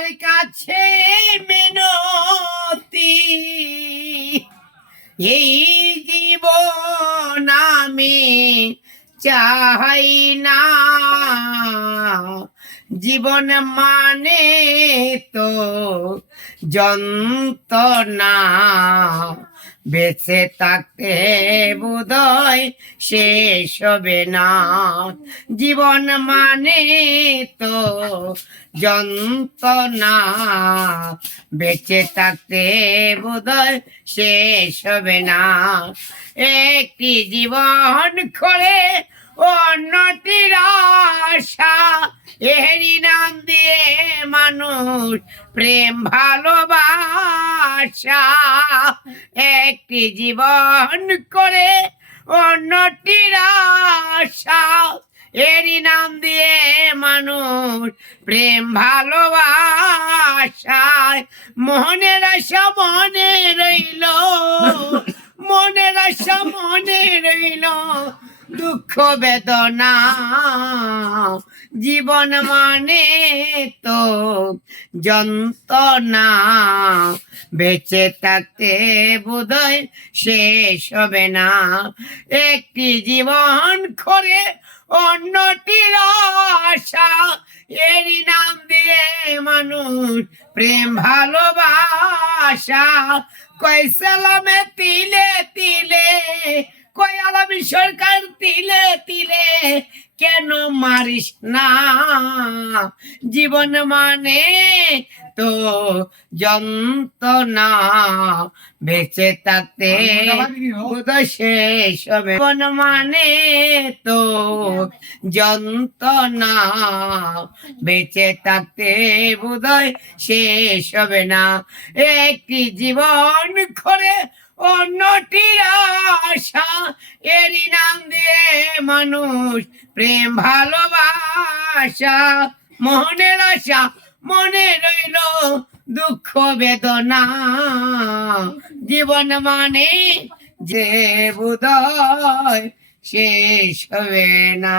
তোমার কাছে মিনতি, এই জীবন আমি চাই না। জীবন মানে তো যন্ত্রণা, বেঁচে থাকতে বোধহয় শেষ হবে না। জীবন মানে তো যন্ত্রণা, বেঁচে থাকতে বোধহয় শেষ হবে না। একটি জীবন করে অন্যটির আশা, এরই নাম দিয়ে মানুষ প্রেম ভালোবাসা। একটি জীবন করে অন্যটির আশা, এরই নাম দিয়ে মানুষ প্রেম ভালোবাসায়। মনের আশা মনে রইল, মনের আশা মনে রইল, দুঃখ বেদনা। জীবন মানে তো যন্ত্রণা, বেঁচে থাকতে বোধহয় শেষ হবে না। একটি জীবন করে অন্যটির আশা, এরই নাম দিয়ে মানুষ প্রেম ভালোবাসা। কই সালামে তিলে তিলে, কই আলামী সরকার তিলে তিলে, কেন মারিস না? জীবন মানে তো যন্ত্রণা, বেঁচে থাকতে বোধহয় শেষ হবে। জীবন মানে তো যন্ত্রণা, বেঁচে থাকতে বোধহয় শেষ হবে না। একটি জীবন করে অন্যটির আশা, এরই নাম দিয়ে মানুষ প্রেম ভালোবাসা। মনের আশা মনে রইল, দুঃখ বেদনা। জীবন মানে যে বোধহয় শেষ হবে না।